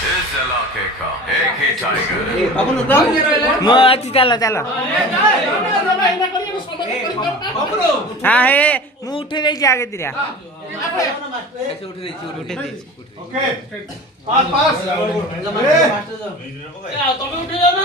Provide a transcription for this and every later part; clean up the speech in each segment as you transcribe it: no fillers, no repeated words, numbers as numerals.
इस इलाके का एक ही टाइगर है। म अच्छी चलो चलो हाँ हे मु उठे देछि आगे दिरा उठे देछि ओके पास पास तमे उठे जाओ ना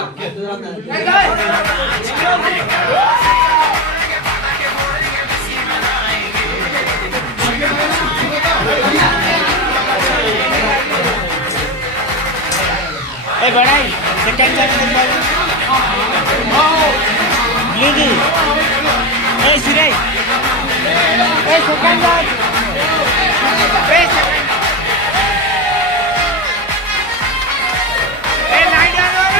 ए बड़ाई सेकंड चांस ब्लू ए सिराई a second chance a second a light आ रहा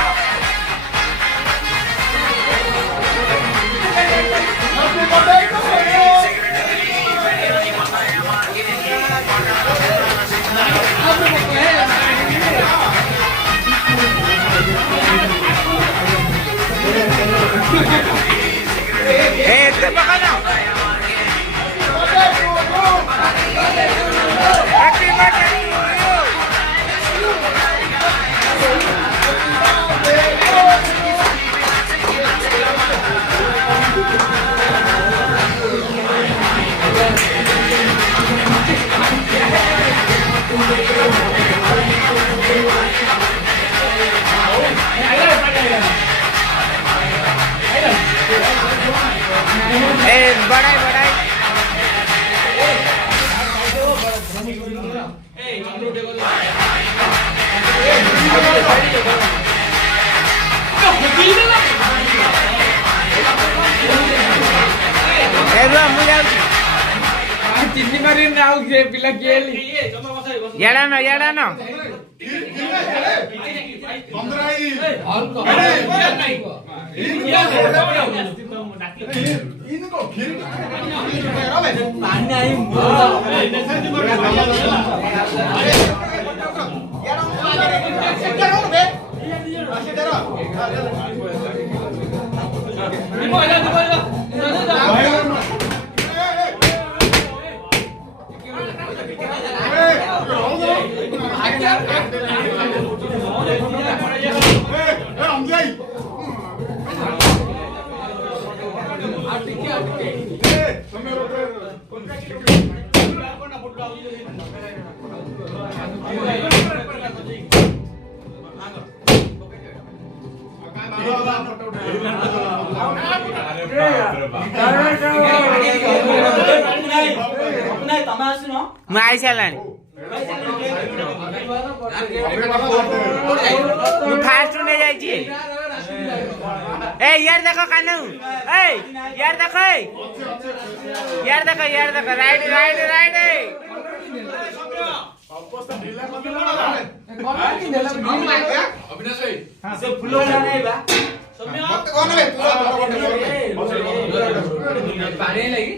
te bacana. Happy birthday to you. बढ़ाई बढ़ाई चिन्नी मारी नाउ के पिला गेली याडा न मैं आई सालानी फास्ट नहीं जाइए ए यार देखो कानू ए यार देखो राइट राइट राइट अविनाश भाई से फुल नहीं बा सौम्य कौन बे पूरा पानी लगी